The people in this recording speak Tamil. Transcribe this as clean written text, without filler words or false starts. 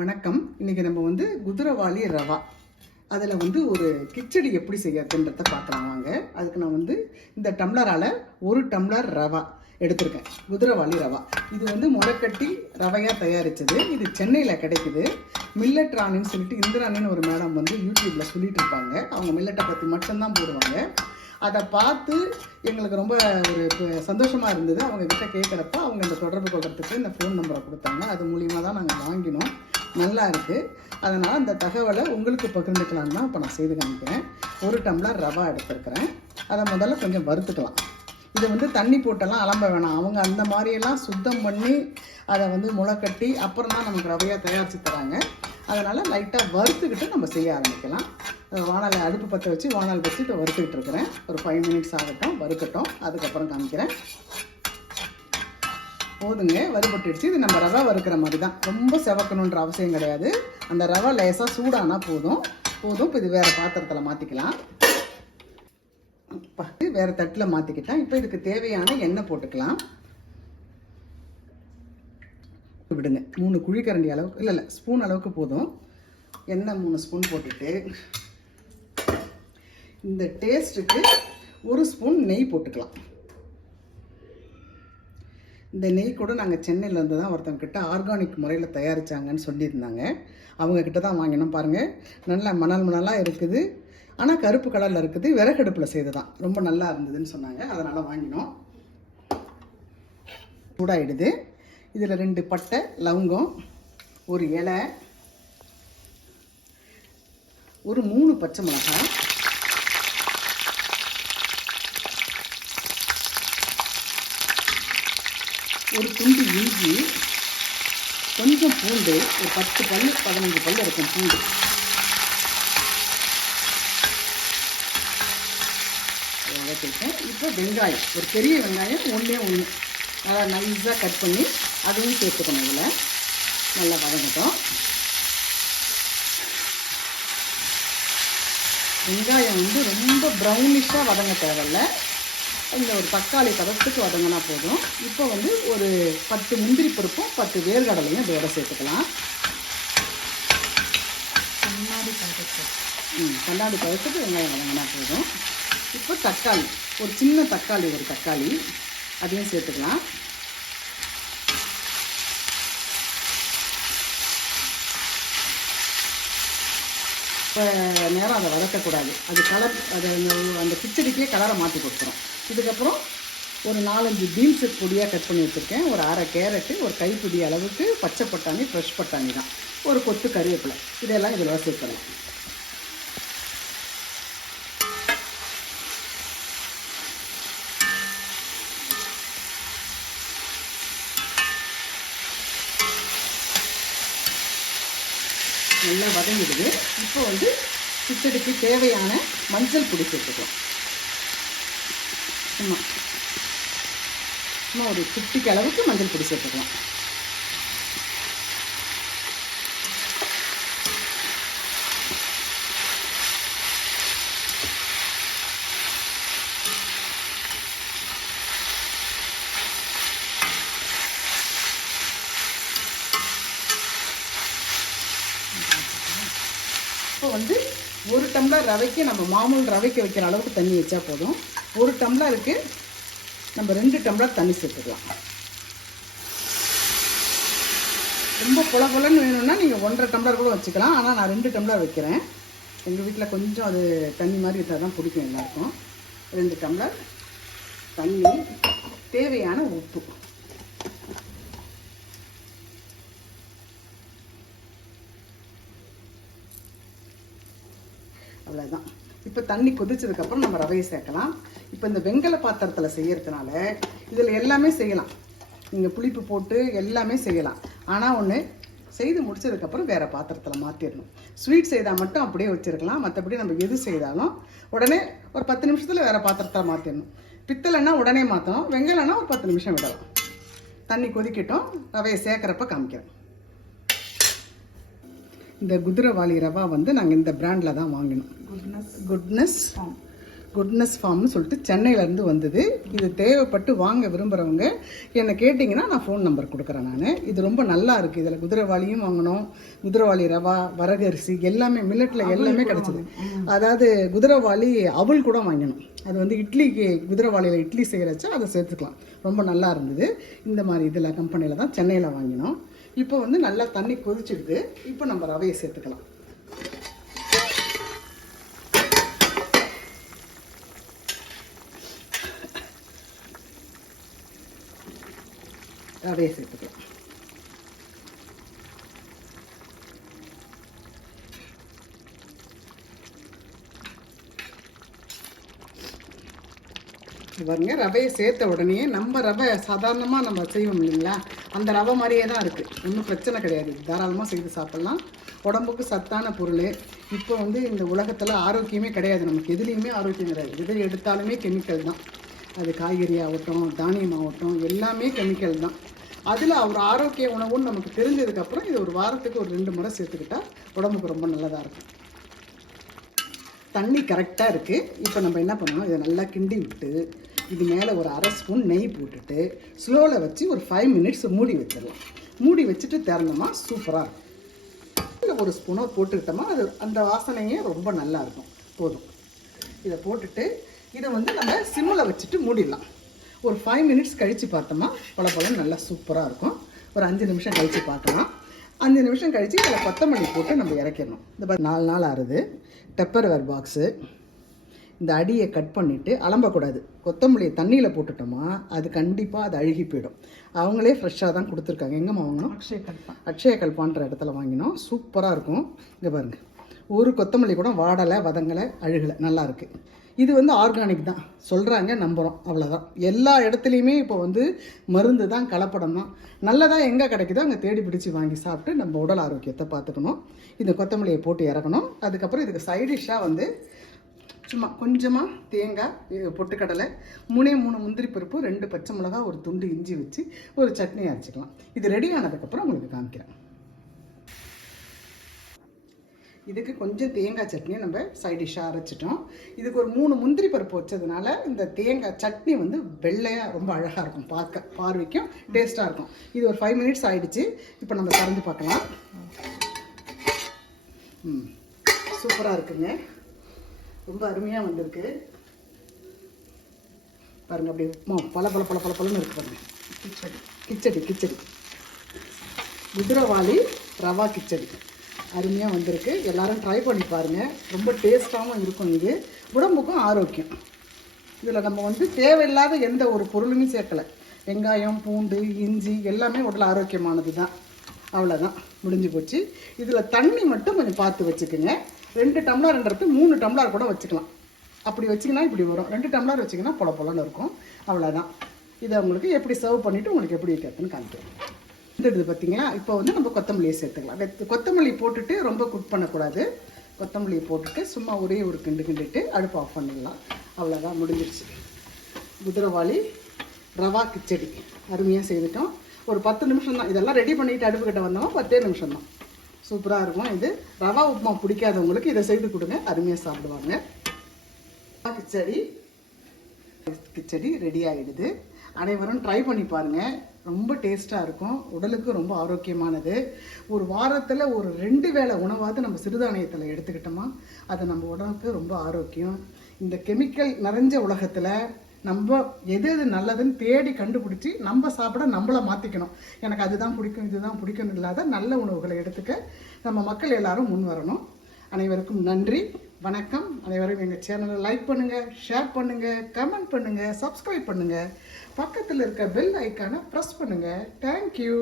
வணக்கம். இன்னைக்கு நம்ம குதிரைவாலி ரவா அதில் ஒரு கிச்சடி எப்படி செய்யறதுன்றத பார்க்கலாம் வாங்க. அதுக்கு நான் இந்த டம்ளரால் 1 டம்ளர் ரவா எடுத்திருக்கேன். குதிரைவாலி ரவா இது முளைக்கட்டி ரவையாக தயாரித்தது. இது சென்னையில் கிடைக்குது. மில்லட் ராணின்னு சொல்லிட்டு இந்திராணின்னு ஒரு மேடம் யூடியூப்பில் சொல்லிட்டு இருப்பாங்க. அவங்க மில்லட்டை பற்றி மட்டும்தான் போடுவாங்க. அதை பார்த்து எங்களுக்கு ரொம்ப ஒரு சந்தோஷமாக இருந்தது. அவங்கக்கிட்ட கேட்குறப்ப அவங்க இந்த தொடர்பு கொள்றதுக்கு இந்த ஃபோன் நம்பரை கொடுத்தாங்க. அது மூலியமாக தான் நாங்கள் வாங்கினோம். நல்லா இருக்குது. அதனால் அந்த தகவலை உங்களுக்கு பகிர்ந்துக்கலான்னு தான் இப்போ நான் செய்து காமிக்கிறேன். 1 டம்ளர் ரவா எடுத்துருக்கிறேன். அதை முதல்ல கொஞ்சம் வறுத்துக்கலாம். இது தண்ணி போட்டெல்லாம் அலம்ப வேணாம். அவங்க அந்த மாதிரியெல்லாம் சுத்தம் பண்ணி அதை முளைக்கட்டி அப்புறம் தான் நமக்கு ரவையாக தயாரித்து தராங்க. அதனால் லைட்டாக வறுத்துக்கிட்டு நம்ம செய்ய ஆரம்பிக்கலாம். வானல் அடுப்பு பற்ற வச்சு வானல் வச்சு இப்போ வறுத்துக்கிட்டு இருக்கிறேன். ஒரு 5 மினிட்ஸ் ஆகட்டும், வறுக்கட்டும். அதுக்கப்புறம் காமிக்கிறேன். போதுங்க, வறுபட்டுடுச்சு. இது நம்ம ரவை வறுக்கிற மாதிரி தான். ரொம்ப செவக்கணுன்ற அவசியம் கிடையாது. அந்த ரவை லேசாக சூடானால் போதும். இப்போ இது வேறு பாத்திரத்தில் மாற்றிக்கலாம். வேறு தட்டில் மாற்றிக்கிட்டேன். இப்போ இதுக்கு தேவையான எண்ணெய் போட்டுக்கலாம். விடுங்க, 3 குழிக்கரண்டி அளவுக்கு இல்லை ஸ்பூன் அளவுக்கு போதும். எண்ணெய் 3 ஸ்பூன் போட்டுட்டு இந்த டேஸ்ட்டுக்கு 1 ஸ்பூன் நெய் போட்டுக்கலாம். இந்த நெய் கூட நாங்கள் சென்னையிலேருந்து தான் ஒருத்தவங்கிட்ட ஆர்கானிக் முறையில் தயாரித்தாங்கன்னு சொல்லியிருந்தாங்க. அவங்கக்கிட்ட தான் வாங்கினோம். பாருங்கள், நல்லா மணலாக இருக்குது. ஆனால் கருப்பு கலரில் இருக்குது. விறகடுப்பில் செய்து தான் ரொம்ப நல்லா இருந்ததுன்னு சொன்னாங்க. அதனால் வாங்கினோம். சூடாகிடுது. இதில் 2 பட்டை, லவங்கம், ஒரு இலை, ஒரு 3 பச்சை மிளகாய், ஒரு துண்டு இஞ்சி, கொஞ்சம் பூண்டு, ஒரு 10 பல் 15 பல் இருக்கும் பூண்டு. வச்சுருக்கேன். இப்போ வெங்காயம், ஒரு பெரிய வெங்காயம் 1 நல்லா நைஸாக கட் பண்ணி அதையும் சேர்த்துக்கணும். இதில் நல்லா வதங்கட்டும். வெங்காயம் ரொம்ப ப்ரௌனிஷாக வதங்க தேவையில்லை. இந்த ஒரு தக்காளி பதத்துக்கு வதங்கினா போதும். இப்போ ஒரு 10 முந்திரி பருப்பும் 10 வேர்க்கடலையும் இதோட சேர்த்துக்கலாம். கண்ணாடி பதத்துக்கு வெங்காயம் வதங்கினா போதும். இப்போ தக்காளி, ஒரு சின்ன தக்காளி, ஒரு தக்காளி அதையும் சேர்த்துக்கலாம். இப்போ நேரம் அதை வதக்கக்கூடாது. அது கலர் அந்த கிச்சடிக்கே கலரை மாற்றி கொடுத்துரும். இதுக்கப்புறம் ஒரு 4-5 பீன்ஸு பொடியாக கட் பண்ணி வச்சுருக்கேன். ஒரு 1/2 கேரட்டு, ஒரு கைப்பிடி அளவுக்கு பச்சை பட்டாணி, ஃப்ரெஷ் பட்டாணி தான், ஒரு கொத்து கறிவேப்பிலை, இதெல்லாம் இதில் சேர்க்கலாம். நல்லா வதங்கிடுது. இப்போ கிச்சடிக்கு தேவையான மஞ்சள் பொடி சேர்த்துக்கலாம். சும்மா ஒரு குட்டிக்கு அளவுக்கு மஞ்சள் பொடி சேர்த்துக்கலாம். இப்போ 1 டம்ளர் ரவைக்கு நம்ம மாமூல் ரவைக்கு வைக்கிற அளவுக்கு தண்ணி வச்சா போதும். 1 டம்ளருக்கு நம்ம 2 டம்ளர் தண்ணி சேர்த்துக்கலாம். ரொம்ப பொலன்னு வேணும்னா நீங்கள் 1.5 டம்ளர் கூட வச்சுக்கலாம். ஆனால் நான் 2 டம்ளர் வைக்கிறேன். எங்கள் வீட்டில் கொஞ்சம் அது தண்ணி மாதிரி இருந்தால் தான் பிடிக்கும் எல்லாருக்கும். 2 டம்ளர் தண்ணி, தேவையான உப்பு. அவ்வளோதான். இப்போ தண்ணி கொதிச்சதுக்கப்புறம் நம்ம ரவையை சேர்க்கலாம். இப்போ இந்த வெங்கல பாத்திரத்தில் செய்யறதுனால இதில் எல்லாமே செய்யலாம். நீங்கள் புளிப்பு போட்டு எல்லாமே செய்யலாம். ஆனால் ஒன்று, செய்து முடிச்சதுக்கப்புறம் வேறு பாத்திரத்தில் மாற்றிடணும். ஸ்வீட் செய்தால் மட்டும் அப்படியே வச்சுருக்கலாம். மற்றபடி நம்ம எது செய்தாலும் உடனே ஒரு 10 நிமிஷத்தில் வேறு பாத்திரத்தில் மாற்றிடணும். பித்தளைன்னா உடனே மாற்றணும். வெங்கலன்னா ஒரு 10 நிமிஷம் விடலாம். தண்ணி கொதிக்கட்டும். ரவையை சேர்க்குறப்ப காமிக்கிறேன். இந்த குதிரைவாலி ரவா நாங்கள் இந்த பிராண்டில் தான் வாங்கினோம். குட்னஸ் ஃபார்ம்னு சொல்லிட்டு சென்னையிலேருந்து வந்தது. இது தேவைப்பட்டு வாங்க விரும்புகிறவங்க என்னை கேட்டிங்கன்னா நான் ஃபோன் நம்பர் கொடுக்குறேன். நான் இது ரொம்ப நல்லா இருக்குது. இதில் குதிரைவாளியும் வாங்கினோம், குதிரைவாளி ரவா, வரகரிசி எல்லாமே மில்லட்டில் எல்லாமே கிடச்சிது. அதாவது குதிரைவாளி அவல் கூட வாங்கினோம். அது வந்து இட்லிக்கு குதிரைவாளியில் இட்லி செய்கிறச்சா அதை சேர்த்துக்கலாம். ரொம்ப நல்லா இருந்தது. இந்த மாதிரி இதில் கம்பெனியில் தான் சென்னையில் வாங்கினோம். இப்போ வந்து நல்லா தண்ணி கொதிச்சிடுது. இப்போ நம்ம ரவையை சேர்த்துக்கலாம். ரவையை சேர்த்துக்கலாம். பாருங்க, ரவையை சேர்த்த உடனே நம்ம ரவை சாதாரணமாக நம்ம செய்வோம் இல்லைங்களா, அந்த ரவை மாதிரியே தான் இருக்குது. ஒன்றும் பிரச்சனை கிடையாது. தாராளமாக செய்து சாப்பிட்லாம். உடம்புக்கு சத்தான பொருள். இப்போ வந்து இந்த உலகத்தில் ஆரோக்கியமே கிடையாது. நமக்கு எதுலேயுமே ஆரோக்கியம் கிடையாது. எது எடுத்தாலுமே கெமிக்கல் தான். அது காய்கறி ஆகட்டும், தானியம் ஆகட்டும், எல்லாமே கெமிக்கல் தான். அதில் ஒரு ஆரோக்கிய உணவுன்னு நமக்கு தெரிஞ்சதுக்கப்புறம் இது ஒரு வாரத்துக்கு ஒரு 2 முறை சேர்த்துக்கிட்டால் உடம்புக்கு ரொம்ப நல்லதாக இருக்கும். தண்ணி கரெக்டாக இருக்குது. இப்போ நம்ம என்ன பண்ணணும், இதை நல்லா கிண்டி விட்டு இது மேலே ஒரு 1/2 ஸ்பூன் நெய் போட்டுட்டு ஸ்லோவில் வச்சு ஒரு 5 மினிட்ஸ் மூடி வச்சிடலாம். மூடி வச்சுட்டு திறந்தோமா சூப்பராக இருக்கும். ஒரு ஸ்பூனோ போட்டுக்கிட்டோமா அது அந்த வாசனையே ரொம்ப நல்லா இருக்கும். போதும். இதை போட்டுட்டு இதை வந்து நம்ம சிம்மில் வச்சுட்டு மூடிடலாம். ஒரு 5 மினிட்ஸ் கழித்து பார்த்தோமா பழப்பழம் நல்லா சூப்பராக இருக்கும். ஒரு 5 நிமிஷம் கழித்து பார்க்கலாம். 5 நிமிஷம் கழித்து இதில் கொத்தமல்லி போட்டு நம்ம இறக்கிடணும். இந்த 4 நாள் ஆறுது. டெப்பர்வேர் பாக்ஸு இந்த அடியை கட் பண்ணிவிட்டு அலம்பக்கூடாது. கொத்தமல்லியை தண்ணியில் போட்டுட்டோமா அது கண்டிப்பாக அது அழுகி போயிடும். அவங்களே ஃப்ரெஷ்ஷாக தான் கொடுத்துருக்காங்க. எங்கேம்மா வாங்கினோம்? அக்ஷய கல்பான்ற இடத்துல வாங்கினோம். சூப்பராக இருக்கும். இங்கே பாருங்கள், ஒரு கொத்தமல்லி கூட வாடலை, வதங்கலை, அழுகலை, நல்லா இருக்குது. இது வந்து ஆர்கானிக் தான் சொல்கிறாங்க, நம்புகிறோம், அவ்வளோதான். எல்லா இடத்துலையுமே இப்போ வந்து மருந்து தான், கலப்படம் தான். நல்லதாக எங்கே கிடைக்குதோ அங்கே தேடி பிடிச்சி வாங்கி சாப்பிட்டு நம்ம உடல் ஆரோக்கியத்தை பார்த்துக்கணும். இந்த கொத்தமல்லியை போட்டு இறக்கணும். அதுக்கப்புறம் இதுக்கு சைடிஷ்ஷாக வந்து சும்மா கொஞ்சமாக தேங்காய், பொட்டுக்கடலை, 3 முந்திரி பருப்பு, 2 பச்சை மிளகா, ஒரு துண்டு இஞ்சி வச்சு ஒரு சட்னி அரைச்சிக்கலாம். இது ரெடி ஆனதுக்கப்புறம் உங்களுக்கு காமிக்கிறேன். இதுக்கு கொஞ்சம் தேங்காய் சட்னி நம்ம சைடிஷ்ஷாக அரைச்சிட்டோம். இதுக்கு ஒரு 3 முந்திரி பருப்பு வச்சதுனால இந்த தேங்காய் சட்னி வந்து வெள்ளையாக ரொம்ப அழகாக இருக்கும். பார்க்க பார்வைக்கும் டேஸ்ட்டாக இருக்கும். இது ஒரு 5 மினிட்ஸ் ஆகிடுச்சு. இப்போ நம்ம திறந்து பார்க்கலாம். சூப்பராக இருக்குங்க. ரொம்ப அருமையாக வந்திருக்கு பாருங்கள். அப்படி பல இருக்கு பாருங்கள். கிச்சடி குதிரைவாளி ரவா கிச்சடி அருமையாக வந்திருக்கு. எல்லோரும் ட்ரை பண்ணி பாருங்கள். ரொம்ப டேஸ்ட்டாகவும் இருக்கும். இது உடம்புக்கும் ஆரோக்கியம். இதில் நம்ம வந்து தேவையில்லாத எந்த ஒரு பொருளுமே சேர்க்கலை. வெங்காயம், பூண்டு, இஞ்சி எல்லாமே உடல் ஆரோக்கியமானது தான். அவ்வளோதான், முடிஞ்சு போச்சு. இதில் தண்ணி மட்டும் கொஞ்சம் பார்த்து வச்சுக்கோங்க. 2 டம்ளர்ன்றது 3 டம்ளர் கூட வச்சுக்கலாம். அப்படி வச்சிங்கன்னா இப்படி வரும். 2 டம்ளர் வச்சிங்கன்னா பொலன்னு இருக்கும். அவ்வளோதான். இதை உங்களுக்கு எப்படி சர்வ் பண்ணிவிட்டு உங்களுக்கு எப்படி வைக்கிறதுன்னு காமிக்கிறேன். இது பார்த்தீங்களா? இப்போ வந்து நம்ம கொத்தமல்லியை சேர்த்துக்கலாம். கொத்தமல்லி போட்டுட்டு ரொம்ப குக் பண்ணக்கூடாது. கொத்தமல்லியை போட்டுட்டு சும்மா ஒரே ஒரு கிண்டுட்டு அடுப்பு ஆஃப் பண்ணிடலாம். அவ்வளோதான், முடிஞ்சிருச்சு. குதிரைவாளி ரவா கிச்சடி அருமையாக செய்துட்டோம். ஒரு 10 நிமிஷம் தான். இதெல்லாம் ரெடி பண்ணிவிட்டு அடுப்புக்கிட்ட வந்தோம். 10 நிமிஷம் தான். சூப்பராக இருக்கும். இது ரவா உப்புமா பிடிக்காதவங்களுக்கு இதை செய்து கொடுங்க, அருமையாக சாப்பிடுவாங்க. கிச்சடி ரெடி ஆகிடுது. அனைவரும் ட்ரை பண்ணி பாருங்கள். ரொம்ப டேஸ்ட்டாக இருக்கும். உடலுக்கு ரொம்ப ஆரோக்கியமானது. ஒரு வாரத்தில் ஒரு 2 வேளை உணவாவது நம்ம சிறுதானியத்தில் எடுத்துக்கிட்டோமா அது நம்ம உடலுக்கு ரொம்ப ஆரோக்கியம். இந்த கெமிக்கல் நிறைஞ்ச உலகத்தில் நம்ம எது நல்லதுன்னு தேடி கண்டுபிடிச்சி நம்ம சாப்பிட நம்மளை மாற்றிக்கணும். எனக்கு அதுதான் பிடிக்கும், இதுதான் பிடிக்கும்னு இல்லாத நல்ல உணவுகளை எடுத்துக்க நம்ம மக்கள் எல்லாரும் முன் வரணும். அனைவருக்கும் நன்றி, வணக்கம். அனைவரும் எங்கள் சேனலை லைக் பண்ணுங்கள், ஷேர் பண்ணுங்கள், கமெண்ட் பண்ணுங்கள், சப்ஸ்கிரைப் பண்ணுங்கள். பக்கத்தில் இருக்க பெல் ஐக்கானை ப்ரெஸ் பண்ணுங்கள். தேங்க்யூ.